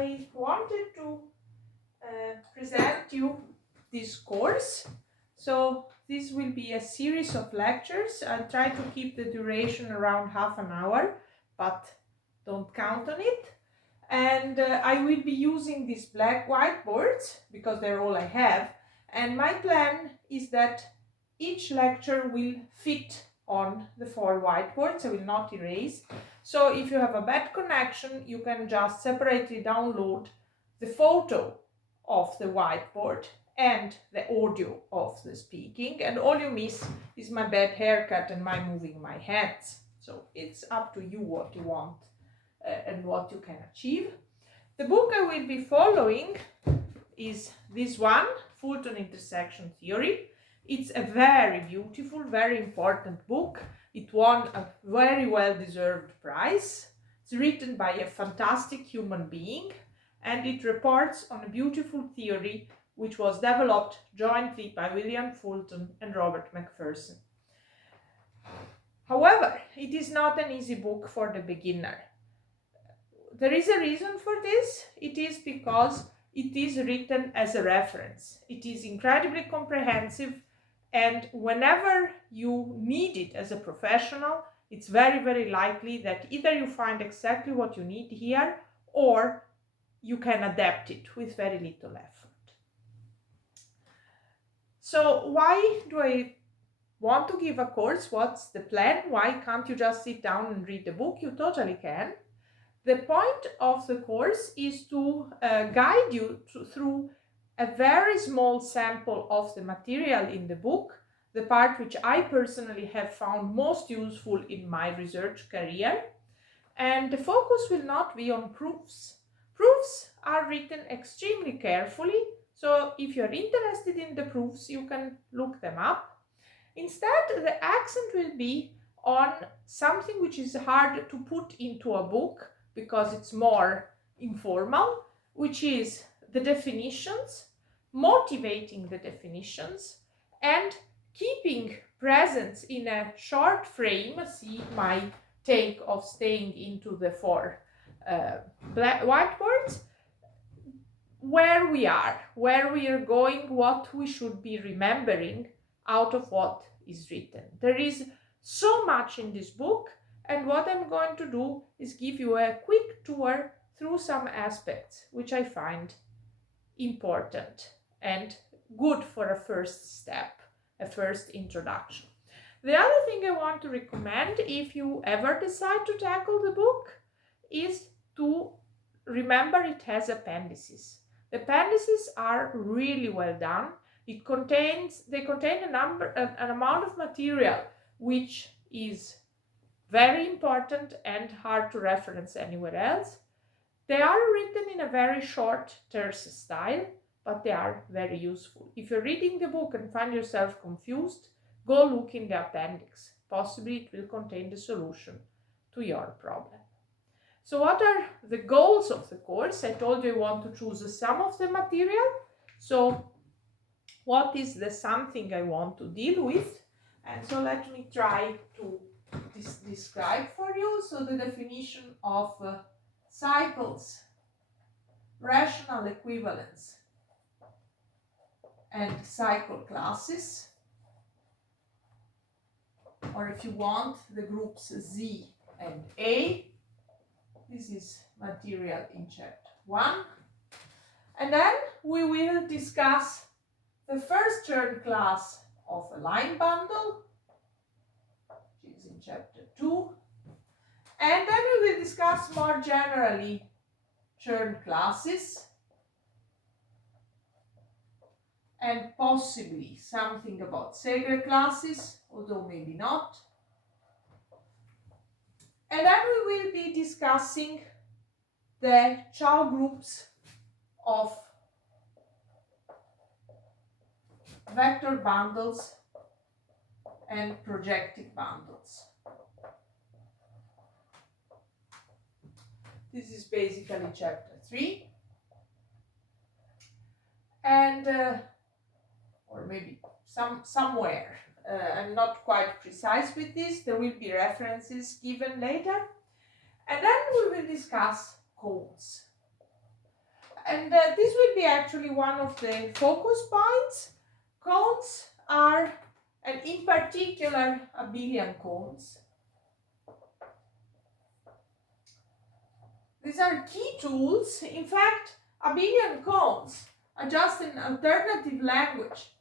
I wanted to present you this course. So this will be a series of lectures. I'll try to keep the duration around half an hour, but don't count on it. And I will be using these black whiteboards because they're all I have. And my plan is that each lecture will fit on the 4 whiteboards. I will not erase. So if you have a bad connection, you can just separately download the photo of the whiteboard and the audio of the speaking, and all you miss is my bad haircut and my moving my hands. So it's up to you what you want and what you can achieve. The book I will be following is this one, Fulton Intersection Theory. It's a very beautiful, very important book. It won a very well-deserved prize. It's written by a fantastic human being, and it reports on a beautiful theory which was developed jointly by William Fulton and Robert McPherson. However, it is not an easy book for the beginner. There is a reason for this. It is because it is written as a reference. It is incredibly comprehensive, and whenever you need it as a professional, it's very, very likely that either you find exactly what you need here, or you can adapt it with very little effort. So why do I want to give a course? What's the plan? Why can't you just sit down and read the book? You totally can. The point of the course is to guide you through a very small sample of the material in the book, the part which I personally have found most useful in my research career. And the focus will not be on proofs. Proofs are written extremely carefully, so if you're interested in the proofs, you can look them up. Instead, the accent will be on something which is hard to put into a book because it's more informal, which is the definitions, motivating the definitions, and keeping presence in a short frame. See my take of staying into the 4 whiteboards, where we are going, what we should be remembering out of what is written. There is so much in this book, and what I'm going to do is give you a quick tour through some aspects which I find important and good for a first step, a first introduction. The other thing I want to recommend, if you ever decide to tackle the book, is to remember it has appendices. The appendices are really well done. They contain an amount of material which is very important and hard to reference anywhere else. They are written in a very short, terse style, but they are very useful. If you're reading the book and find yourself confused, go look in the appendix. Possibly it will contain the solution to your problem. So what are the goals of the course? I told you I want to choose some of the material. So what is the something I want to deal with? And so let me try to describe for you. So the definition of cycles, rational equivalence, and cycle classes, or if you want, the groups Z and A. This is material in chapter 1. And then we will discuss the first Chern class of a line bundle, which is in chapter 2. And then we will discuss more generally Chern classes, and possibly something about Segre classes, although maybe not. And then we will be discussing the Chow groups of vector bundles and projective bundles. This is basically chapter 3. And, or maybe somewhere, I'm not quite precise with this, there will be references given later. And then we will discuss codes. And this will be actually one of the focus points. Cones are, and in particular abelian cones, these are key tools. In fact, abelian cones are just an alternative language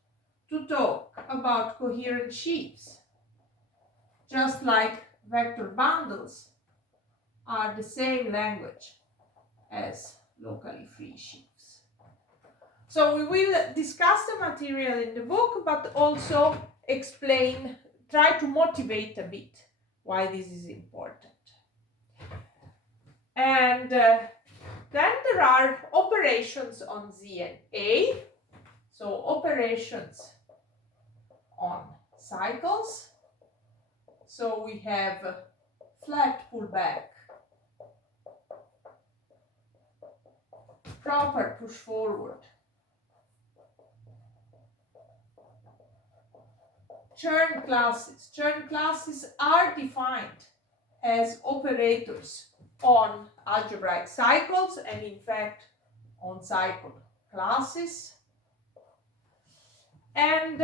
to talk about coherent sheaves, just like vector bundles are the same language as locally free sheaves. So we will discuss the material in the book, but also explain, try to motivate a bit why this is important. And then there are operations on Z and A. So operations on cycles. So we have flat pullback, proper push forward, churn classes. Churn classes are defined as operators on algebraic cycles and in fact on cycle classes. And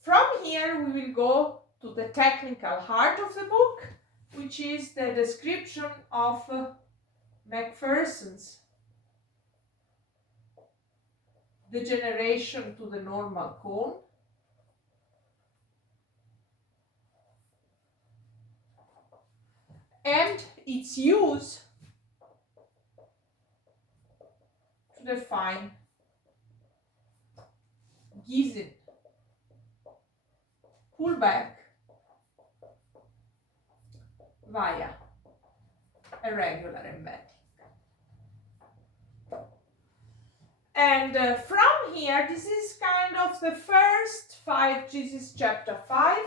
from here we will go to the technical heart of the book, which is the description of Macpherson's degeneration to the normal cone. And its use to define Gisin pullback via a regular embedding. And from here, this is kind of the first 5, this is chapter 5.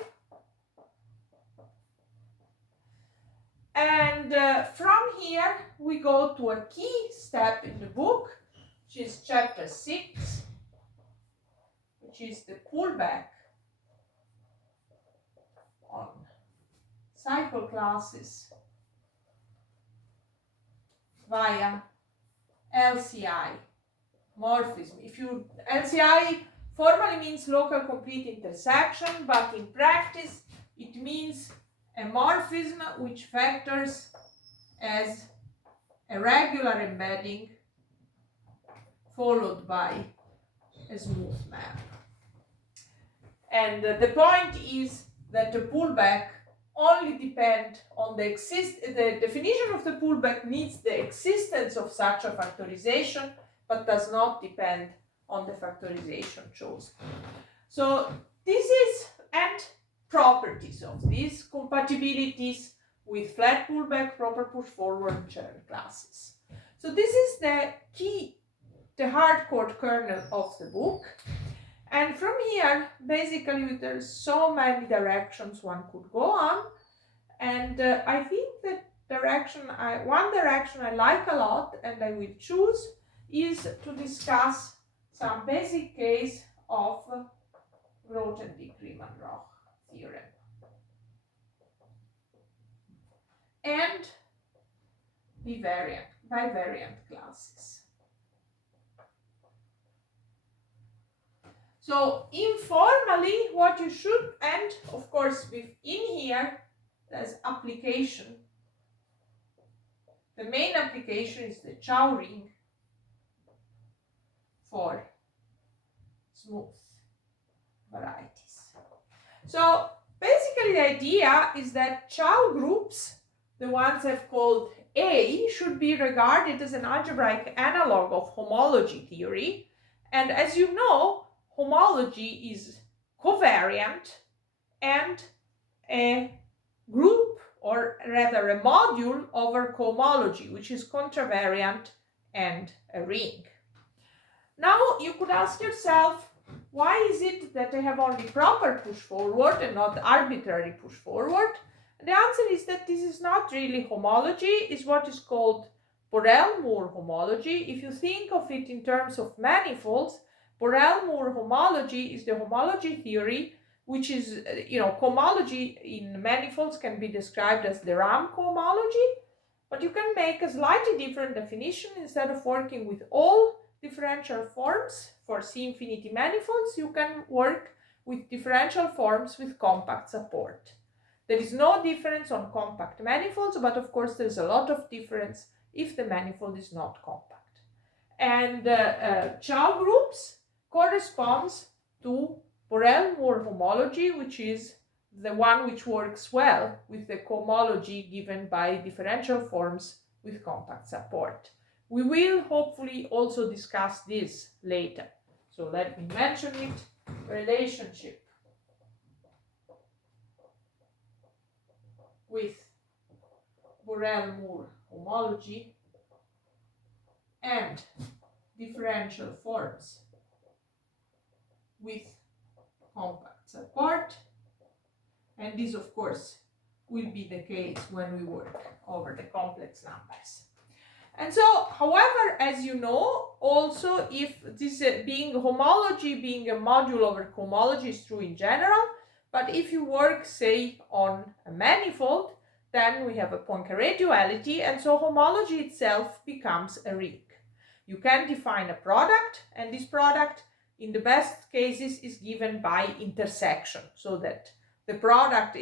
And from here, we go to a key step in the book, which is chapter 6, which is the pullback on cycle classes via LCI morphism. LCI formally means local complete intersection, but in practice it means a morphism which factors as a regular embedding followed by a smooth map. And the point is that the pullback only depends on the definition of the pullback needs the existence of such a factorization, but does not depend on the factorization chosen. So this is, and properties of these compatibilities with flat pullback, proper push forward, churn classes. So this is the key, the hardcore kernel of the book. And from here, basically, there's so many directions one could go on. And I think that one direction I like a lot and I will choose is to discuss some basic case of Grothendieck-Riemann-Roch theorem. And bivariant classes. So informally, what you should, and of course within here, there's application. The main application is the Chow ring for smooth varieties. So basically the idea is that Chow groups, the ones I've called A, should be regarded as an algebraic analog of homology theory. And as you know, homology is covariant and a group, or rather a module over cohomology, which is contravariant and a ring. Now you could ask yourself, why is it that I have only proper push forward and not arbitrary push forward? And the answer is that this is not really homology, it's what is called Borel-Moore homology. If you think of it in terms of manifolds, Borel-Moore homology is the homology theory, which is, cohomology in manifolds can be described as the RAM cohomology. But you can make a slightly different definition. Instead of working with all differential forms for C-infinity manifolds, you can work with differential forms with compact support. There is no difference on compact manifolds, but of course there's a lot of difference if the manifold is not compact. And Chow groups corresponds to Borel-Moore homology, which is the one which works well with the cohomology given by differential forms with compact support. We will hopefully also discuss this later. So let me mention it. Relationship with Borel-Moore homology and differential forms with compact support. And this, of course, will be the case when we work over the complex numbers. And so, however, as you know, also if this being homology, being a module over cohomology is true in general, but if you work, say, on a manifold, then we have a Poincare duality, and so homology itself becomes a ring. You can define a product, and this product, in the best cases, is given by intersection, so that the product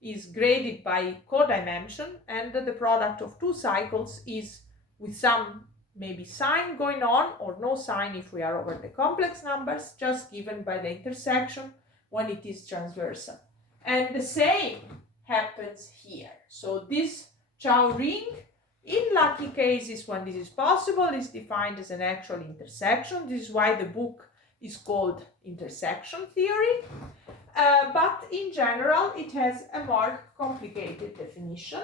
is graded by codimension, and the product of two cycles is with some maybe sign going on or no sign if we are over the complex numbers, just given by the intersection when it is transversal. And the same happens here. So this Chow ring, in lucky cases when this is possible, is defined as an actual intersection. This is why the book is called Intersection Theory. But in general, it has a more complicated definition.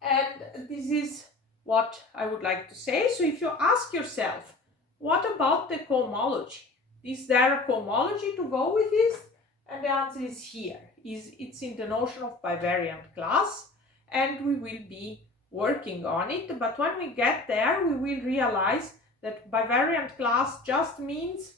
And this is what I would like to say. So if you ask yourself, what about the cohomology? Is there a cohomology to go with this? And the answer is here. It's in the notion of bivariant class, and we will be working on it. But when we get there, we will realize that bivariant class just means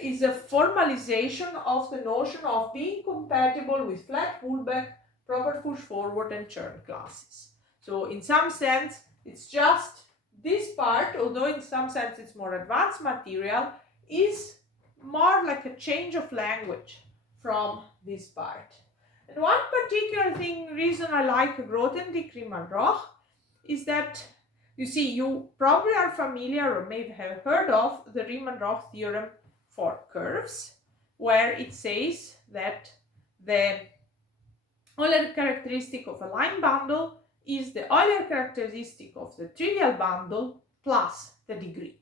is a formalization of the notion of being compatible with flat pullback, proper push forward, and churn classes. So in some sense, it's just this part, although in some sense it's more advanced material, is more like a change of language from this part. And one particular reason I like Grothendieck-Riemann-Roch is that, you see, you probably are familiar or maybe have heard of the Riemann-Roch theorem for curves, where it says that the Euler characteristic of a line bundle is the Euler characteristic of the trivial bundle plus the degree.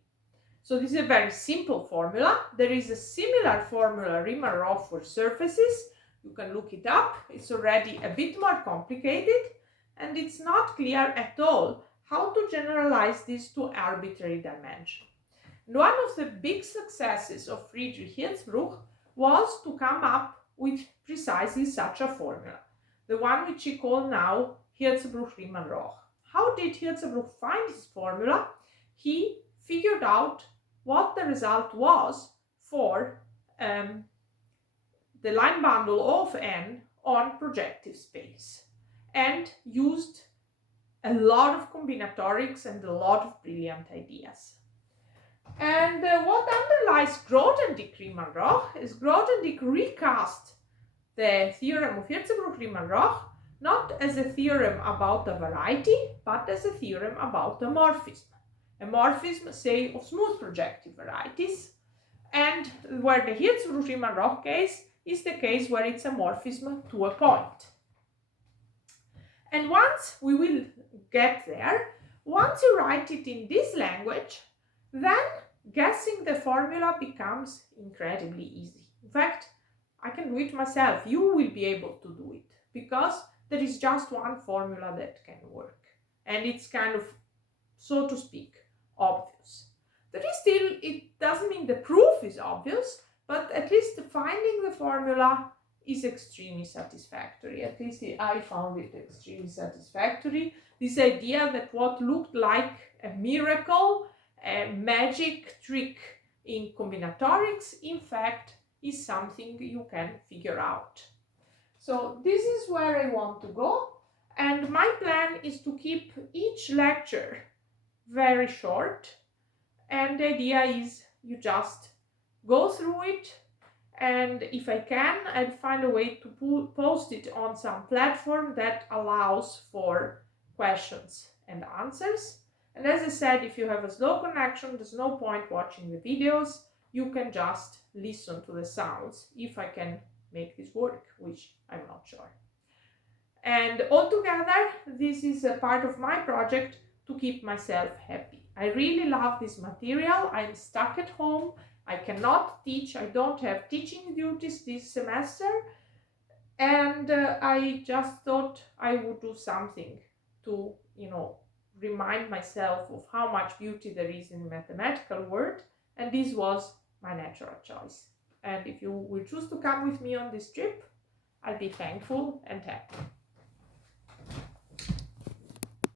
So this is a very simple formula. There is a similar formula Riemann-Roch for surfaces. You can look it up. It's already a bit more complicated, and it's not clear at all how to generalize this to arbitrary dimension. And one of the big successes of Friedrich Hirzebruch was to come up with precisely such a formula, the one which he called now Hirzebruch-Riemann-Roch. How did Hirzebruch find his formula? He figured out what the result was for the line bundle of n on projective space, and used a lot of combinatorics and a lot of brilliant ideas. And what underlies Grothendieck-Riemann-Roch is Grothendieck recast the theorem of Hirzebruch-Riemann-Roch not as a theorem about a variety, but as a theorem about a morphism. A morphism, say, of smooth projective varieties, and where the Hirzebruch-Riemann-Roch case is the case where it's a morphism to a point. And once we will get there, once you write it in this language, then guessing the formula becomes incredibly easy. In fact, I can do it myself. You will be able to do it because there is just one formula that can work. And it's kind of, so to speak, obvious. There is still, it doesn't mean the proof is obvious, but at least finding the formula is extremely satisfactory. At least I found it extremely satisfactory. This idea that what looked like a miracle, a magic trick in combinatorics, in fact, is something you can figure out. So this is where I want to go. And my plan is to keep each lecture very short, and the idea is you just go through it, and if I can, I'll find a way to post it on some platform that allows for questions and answers. And as I said, if you have a slow connection, there's no point watching the videos. You can just listen to the sounds if I can make this work, which I'm not sure. And altogether, this is a part of my project to keep myself happy. I really love this material. I'm stuck at home. I cannot teach. I don't have teaching duties this semester. And I just thought I would do something to, remind myself of how much beauty there is in the mathematical world. And this was my natural choice. And if you will choose to come with me on this trip, I'll be thankful and happy.